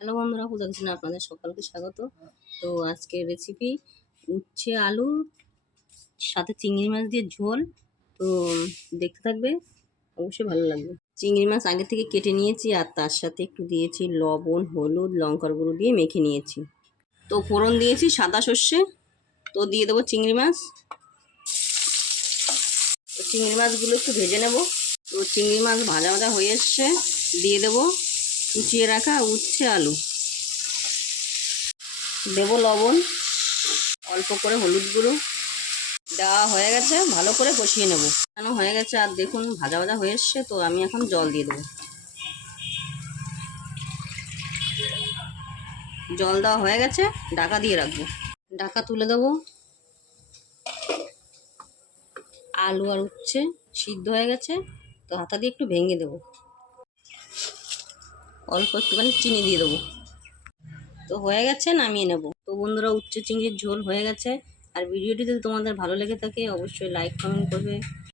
Hello বন্ধুরা, পূজা কিচেনে আপনাদের সকলকে স্বাগত। তো আজকের রেসিপি উচ্ছে আলু সাথে চিংড়ি মাছ দিয়ে ঝোল। তো দেখতে থাকবে, অবশ্যই ভালো লাগবে। চিংড়ি মাছ আগে থেকে কেটে নিয়েছি আর তার সাথে একটু দিয়েছি লবণ, হলুদ, লঙ্কার গুঁড়ো দিয়ে মেখে নিয়েছি। তো ফোড়ন দিয়েছি সাদা সর্ষে। তো দিয়ে দেবো চিংড়ি মাছ। তো চিংড়ি মাছগুলো একটু ভেজে নেব। তো চিংড়ি মাছ ভাজা ভাজা হয়ে এসছে, দিয়ে দেবো কুচিয়ে রাখা উচ্ছে আলু। দেবো লবণ, অল্প করে হলুদ গুঁড়ো। দেওয়া হয়ে গেছে, ভালো করে কষিয়ে নেব। কেন হয়ে গেছে আর দেখুন ভাজা ভাজা হয়ে এসছে। তো আমি এখন জল দিয়ে দেবো। জল দেওয়া হয়ে গেছে, ঢাকা দিয়ে রাখবো। ঢাকা তুলে দেবো। আলু আর উচ্ছে সিদ্ধ হয়ে গেছে, তো হাতা দিয়ে একটু ভেঙে দেবো। অল্প একটুখানি চিনি দিয়ে দেবো। তো হয়ে গেছে, নামিয়ে নেব। তো বন্ধুরা, উচ্ছে চিংড়ির ঝোল হয়ে গেছে। আর ভিডিওটি যদি তোমাদের ভালো লেগে থাকে অবশ্যই লাইক কমেন্ট করবে।